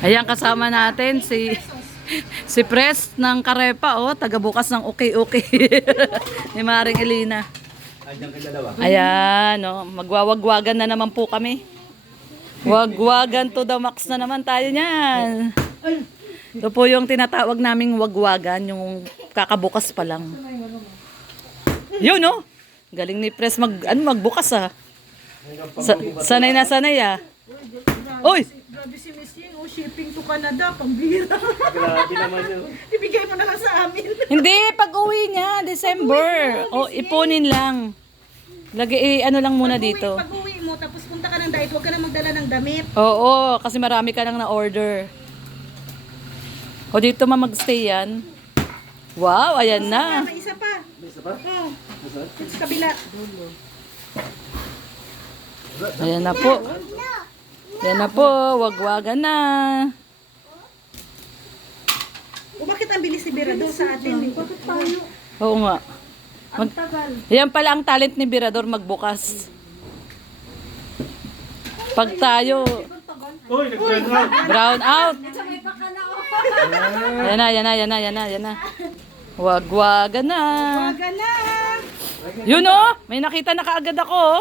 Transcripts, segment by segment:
Ayan, kasama natin si Pres ng Karepa, oh, taga-bukas ng okay. Ni Maring Elina. Ayan, oh, magwawagwagan na naman po kami. Wagwagan to the max na naman tayo niyan. Ito po yung tinatawag naming wagwagan, yung kakabukas pa lang. Yun, oh. Galing ni Pres magbukas, ah. Sanay na sanay, ah. Uy! Grabe si Miss Ying, oh, shipping to Canada, pambira. Grabe naman yun. Ibigay mo na lang sa amin. Hindi, pag-uwi niya, December. O, ipunin lang. Lagi, ano lang muna dito. Pag-uwi mo, tapos punta ka ng diet, huwag ka na magdala ng damit. Oo, kasi marami ka lang na-order. O, dito mag-stay yan. Wow, ayan na. May isa pa. Isa pa? Oh, sa kabila. Ayan na po. Ayan na po, wagwagan na. O bakit ang bilis si Birador sa atin? Bakit tayo? Oo nga. Ang tagal. Yan pala ang talent ni Birador magbukas. Pag tayo, Uy, nag-brown. brown out. Yan na. Wagwagan na. Waga na. Yun, oh, may nakita na kaagad ako. Oh.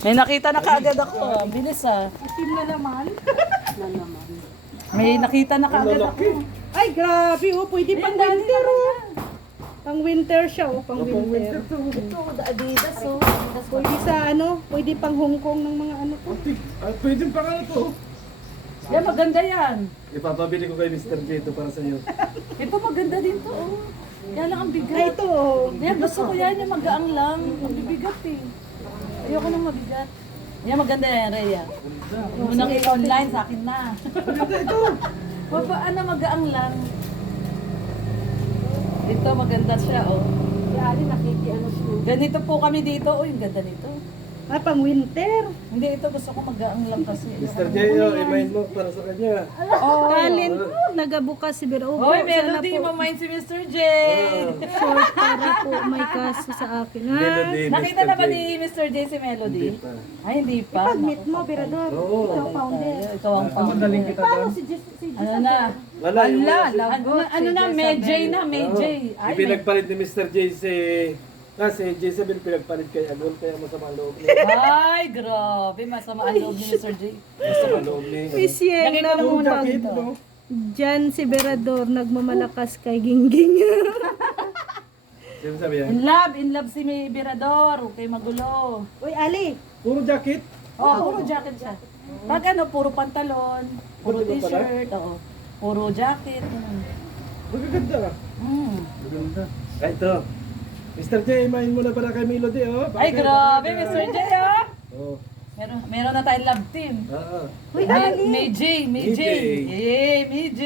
May nakita na kaagad ako. Ang bilis, ah. Itim na naman. May nakita na kaagad ako. Ay, grabe, oh, pwede pang winter, oh. Pang winter siya, oh, pang winter. Ito, Adidas, oh. Pwede sa ano, pwede pang Hong Kong ng mga ano to. Pwede pa nga ito. Yan, maganda yan. Ipapabili ko kay Mr. J ito para sa iyo. Ito maganda din to, oh. Yan lang ang Ay, bigat. ito, oh. Yan, gusto ko yan, yung magaang lang. Ang bibigat, eh. Ayoko nang mabigat. Yan, maganda yan, Rhea. Unang i-online sa akin na. Papa, ano, magaang lang. Ito, maganda siya, oh. Yali, nakikiano siya. Ganito po kami dito. Oh, yung ganda nito. Ah, pang winter. Hindi, ito gusto ko magaang lang kasi. Mr. J, i-mind mo para sa kanya. Oh, Talent, nagabukas si Bira. Oh, Hoy, sana Melody, po. mamain si Mr. J. Short para po may kaso sa akin. Ha? Melody, Nakita Mr. na ba J. ni Mr. J si Melody? Hindi pa. Ay, hindi pa. Pag-meet mo, Birador. Oo. Ikaw founder. Ikaw ang founder. Madaling kita Paano doon. si Jess? Ano na? Wala, yung Ano na, May J na, May J. Ay, may- Ipinagpalit ni Mr. J si J7 pinagpalit kay Agol kaya masama ang loob niya. Ay, grabe. Masama ang loob ni Mr. J. Masama ang loob niya. Miss Yeng Nakita na lang Yung muna jacket, dito. no? Diyan si Birador nagmamalakas kay Gingging. Sino sabi yan? In love si May Birador. Huwag kayo magulo. Uy, Ali. Puro jacket? Oh, puro jacket siya. Pag ano, puro pantalon, puro Puro ba pala? t-shirt, oo. Puro jacket. Ganun. Magaganda. Mm. Maganda. Ay, ito. Mr. J, imahin mo na para kay Melody, oh. Ay, grabe, Mr. J, ah. Oh. Meron na tayong love team. Ah. Uy, Ali. May J. May J. Yay, May J.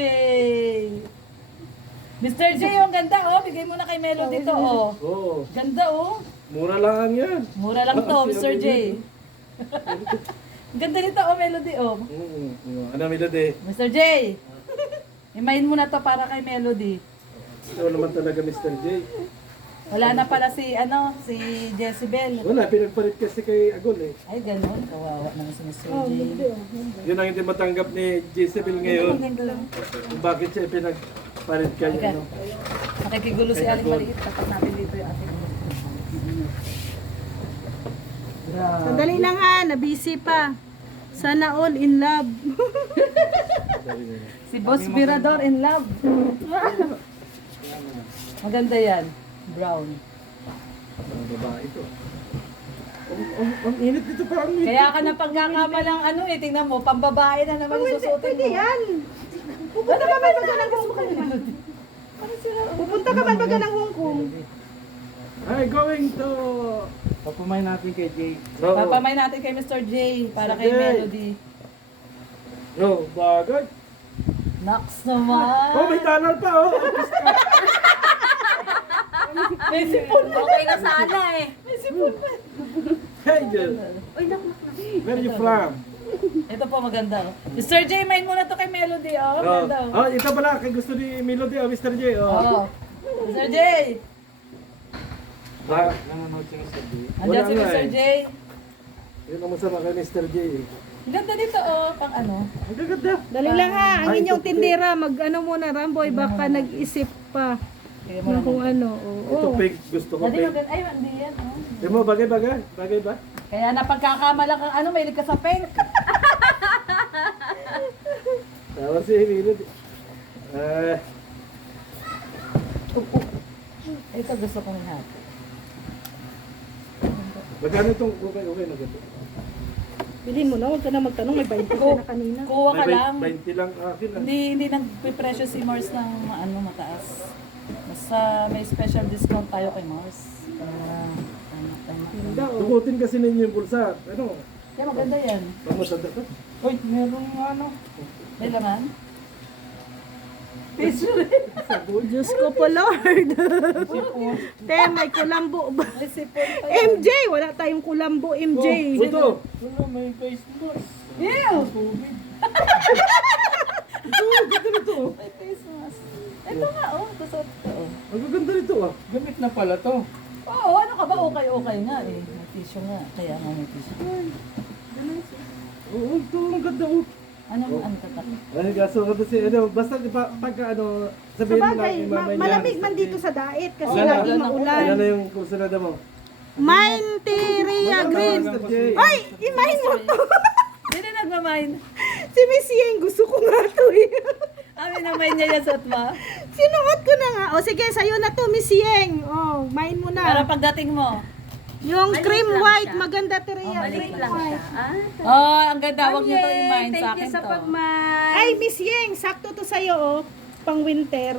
Mr. J, yung ganda, oh. Bigay mo na kay Melody to, oh. Oh. Ganda, oh. Mura lang yan. Mura lang to, Mr. J. Ganda nito, oh, Melody, oh. Ano, Melody? Mr. J, imahin mo na to para kay Melody. Ito naman talaga, Mr. J. Wala na pala si Jezebel. Wala, pinagpalit kasi kay Agol eh. Ay, ganun. Kawawa naman si Mr. J. Yun ang hindi matanggap ni Jezebel ngayon. Kung bakit siya pinagpalit kay Okay. ano. Nakikigulo si Aling Maliit. Tapat natin dito yung ating. Sandali lang ha, na-busy pa. Sana all in love. Si Boss Birador in love. Maganda yan. Brown. Ang babae ito. Ang init dito parang may... Kaya ka na pagkakamalang ano eh. Tingnan mo, pambabae na naman yung susutin Pwede mo. yan. Pupunta ka man baga ng Hong Kong. Pupunta ka man baga ng Hong Kong. Ay, going to... Papamay natin kay Jay. No, Papamay natin kay Mr. J para kay Mr. J. Melody. no, bagay. Naks naman. Oh, may dollar pa oh. May sipon pa. Okay na sana eh. May sipon pa. Hey, girl. Uy, nak. Where you from? Ito po maganda. Oh. Mr. J, main muna to kay Melody. Oh, Oh, maganda. Oh. oh, ito pala, kay gusto ni Melody, oh, Mr. J. Oh. Oh. Mr. J. Ah, Nanonood siya sa Jay. Andiyan Wala si nga Mr. eh. J. yun ang masama kay Mr. J. Ganda dito, oh, pang ano. Ang gaganda. Dali lang ha, ang Ay, inyong ito, tindera, mag-ano muna, Ramboy, baka nag-isip pa ng kung ano. Ito Oo. pink. Gusto ko Dali, pink. maganda. Ay, hindi yan, oh. Di mo, bagay ba? Kaya napagkakamala kang ano, mahilig ka sa pink. Tawa si Emilio. Ito gusto kong lahat. Magkano itong okay na ganito? Bilhin mo na, huwag ka na magtanong, may 20 ka na kanina. Kuha ka May lang. 20 lang akin. ah. Hindi nagpipresyo si Mars ng ano, mataas. Basta may special discount tayo kay Mars. Tama. Ganda, oh. Dukutin kasi ninyo yung pulsa. Ano? Kaya maganda yan. Bang matanda to? Uy, merong ano. May laman? Diyos ko po, Lord. Te, may kulambo ba? May sipon pa yan. MJ, wala tayong kulambo, MJ. Ito! Wala, may face mask. Ew! Tubig. May face mask. Ito nga, oh. Tusot ko, oh. Ang gaganda nito ah. Gamit na pala to. Oo, ano ka ba? Okay nga eh. May tissue nga. Kaya nga may tissue. Oo, ito ang ganda oh. Ano tatak? Ay, gaso ka si ano, basta di ba pagka ano, Sa sabihin mo lang bagay, kay mamay niya. malamig man dito sa dait kasi Oo, lagi wala na. maulan. Ayan na yung kursunada mo. Manteria Green. Mr. J. Ay, imahin mo to. Sino nagmamain? Si Miss Yeng, gusto ko nga to eh. Amin namay niya yan sa atma. Sinuot ko na nga. O sige, sa'yo na to, Miss Yeng. O, main mo Para na. pagdating mo. Yung cream white, maganda Terea. Cream white. Oh, ang ganda. Huwag niyo to i-mind sa akin to. Ay, Miss Yeng, sakto to sa'yo, oh. Pang winter.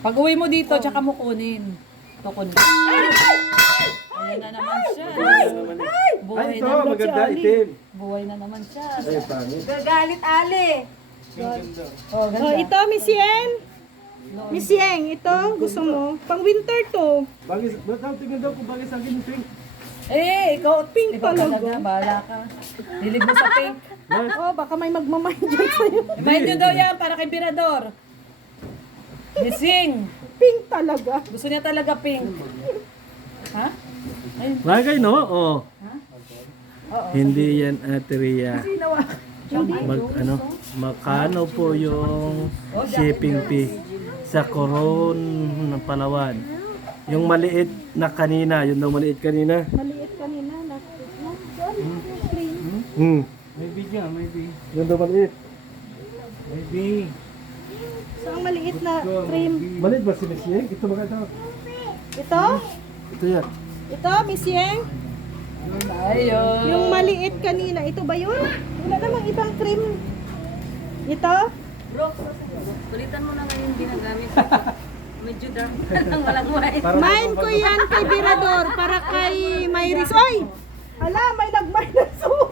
Pag uwi mo dito, tsaka mo kunin. Tukon. Ayan na naman siya. Ayan naman eh. Ay, Buhay ito, na, maganda, itim. buhay na naman siya. Ay, pangit. Gagalit, Ali. Oh, Oh, ganda. ito, Miss Yeng. Miss Yeng, ito, gusto mo? Pang winter to. Bagay, ba't tingnan daw kung bagay sa akin yung pink? Eh, ikaw, Pink ikaw talaga. talaga. Bahala ka. Hilig mo sa pink. Oh, baka may magmamahal dyan sa'yo. Mind nyo daw yan para kay Birador. Missing. Pink talaga. Gusto niya talaga pink. Ha? Ay, Bagay no? Oo. oo. Hindi yan ateria. Hindi. Makano po yung shipping fee sa Coron ng Palawan. Yung maliit na kanina, yun daw maliit kanina. Maliit kanina. Maybe dyan, maybe. Yun daw maliit. Maybe. So, ang maliit na cream. Maliit ba si Miss Yeng? Ito ba ito? Ito? Ito yan. Ito, Miss Yeng? Ayun. Yung maliit kanina, ito ba yun? Wala namang ibang cream. Ito? Kulitan mo na ngayon ginagamit. Medyo dark lang, walang white. Mine ko yan kay Birador para kay Mayris. Oy! Ala, may nagmay na suit.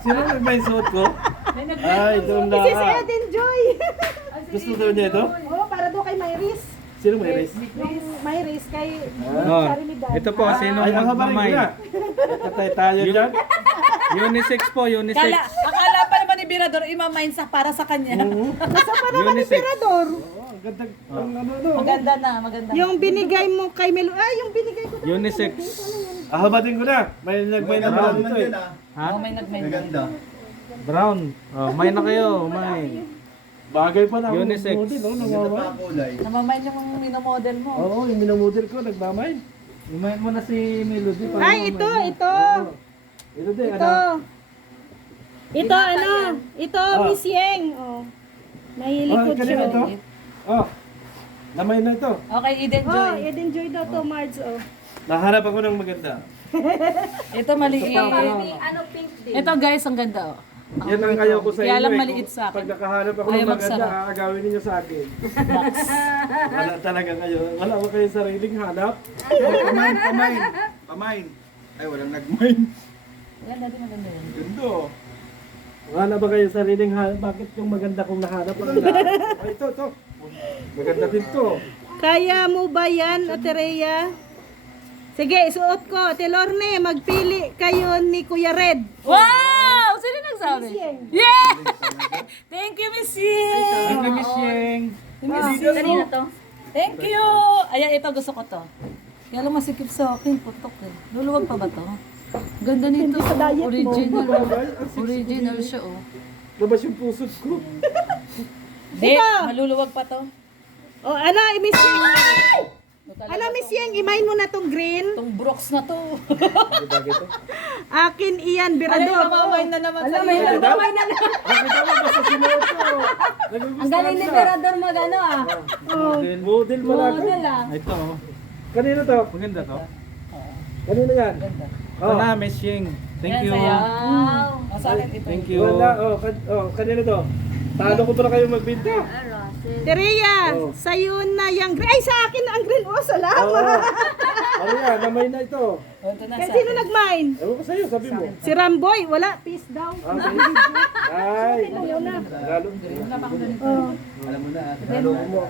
Sino nagmay suot ko? May nag- Ay, doon na. This is Eden Joy. Gusto daw niya ito? Oh, para daw kay Mayris. Sino may race? Yung Mayris kay Oh, Caridad. ito po, sino Ay, ang habarin ko magmamay? na. Katay tayo dyan. Unisex po, unisex. Akala pa naman ni Birador, imamind sa para sa kanya. Nasa pa naman ni Unisex. Birador. Oh, ang ganda. Ang ano no. Maganda na, maganda. Yung binigay mo kay Melo. Ay, yung binigay ko. Unisex. Habarin ko na. May nagmay na pala dito eh. Ha? Oh, may nag-mind. Brown. Oh, may na kayo, may. Bagay pa na ako Unisex. model, no? Nangawa. Namamind yung minomodel mo. Oo, yung minamodel ko, nagmamay. Imayin mo na si Melody. para Ay, ito, mamay. ito. Ito din, Ito. ano? Ito, ano? Ito, Miss Yeng. Oh. Nahilikot kanina siya. to? Oh, lamay na ito. Okay, Eden Oh, Joy. Eden Joy daw to, Marge. Oh. Nahanap ako ng maganda. Ito maliit. Ano pink din? Ito guys, ang ganda oh. Yan ang kayo ko sa inyo. Kaya lang eh. maliit sa akin. Pag nakahanap ako Ayaw ng maganda, magsara. aagawin ninyo sa akin. Box. Wala talaga kayo. Wala ko kayong sariling hanap. Pamain. Ay, walang nag-mine. Maganda din, maganda yun. Ganda. Wala ba kayong sariling hanap? Bakit yung maganda kong nahanap? Ay, ito. Maganda din to. Kaya mo ba yan, Aterea? Sige, isuot ko. Ate Lorne, magpili kayo ni Kuya Red. Wow! Sino nagsabi? Miss Yeng. Yeah! Thank you, Miss Yeng! Thank you, Miss Yeng. Kanina to? Thank you! Ayan, ito gusto ko to. Kaya lang masikip sa akin, putok eh. Luluwag pa ba to? Ganda nito. Sa diet mo. Original. Original siya, oh. Labas yung pusod ko. Di, maluluwag pa to. O, ano, Miss Yeng? Ano, Miss Yeng, imain mo na tong green. Itong brooks na to. Akin iyan, Birador. Mamamain na naman sa'yo. Mamay na na. Nakita mo ba sa sinuot ko? Ang galing ni Berador magano ah. Model mo lang. Model ah. Ito, oh. Kanino to? Maganda to. Kanino yan? Ito na, Miss Ying. Thank you. Wow. Sa akin ito. Thank you. Wala, kanino to? Talo ko pala kayo magbinta. Tereya, sa'yo na yung green. Ay, sa akin na ang green. Oh, salamat. Ano yan? Namay na ito. Ito na Kaya sa sino nag-mine? Ewan ko sa'yo, sabi mo. Si Ramboy, wala. Peace daw. Ay, lalo. Oh.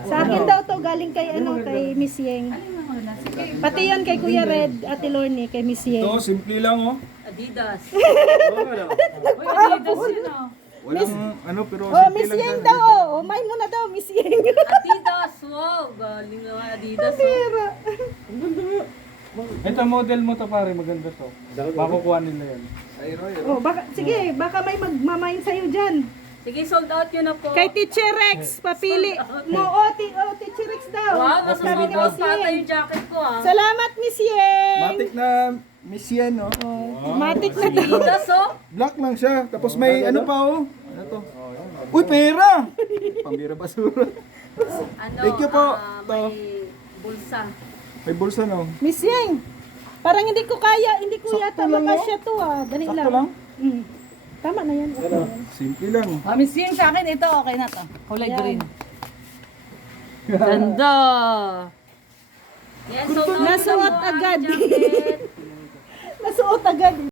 Sa akin daw to galing kay kay Miss Yeng. Pati yon kay Kuya Red, Ate Lorne, kay Miss Yeng. Ito, simple lang oh. Adidas. Oo, ano? Walang pero Oh, Miss Yeng daw. Oh, mine mo na daw, Miss Yeng. Adidas. Wow. Galing naman Adidas. Oh. Pera. Ito, model mo to pare, maganda to. Makukuha nila yan. Ay, Roy. Oh, sige, baka may magmamain sa'yo dyan. Sige, sold out yun na po. Kay Teacher Rex, papili mo. Teacher Rex daw. Wow, nasa Sabi sold ni out Miss pata Yeng. yung jacket ko ah. Salamat, Miss Yeng. Matik na Miss Yen, oh. Matik na daw. Adidas oh. Black lang siya. Tapos may ano pa, oh. Ano to? Uy, pera! Pambira basura. Ano, Thank you po. may bulsa. May bulsa, no? Miss Yeng, parang hindi ko yata makasya to Dali Sakto lang. lang? Mm. Tama na yan. Okay. Simple lang. Miss Ying, sa akin ito, okay na to. Kulay green. Ganda. Yan, sold out yun na Nasuot po ang agad. jacket. Nasuot agad.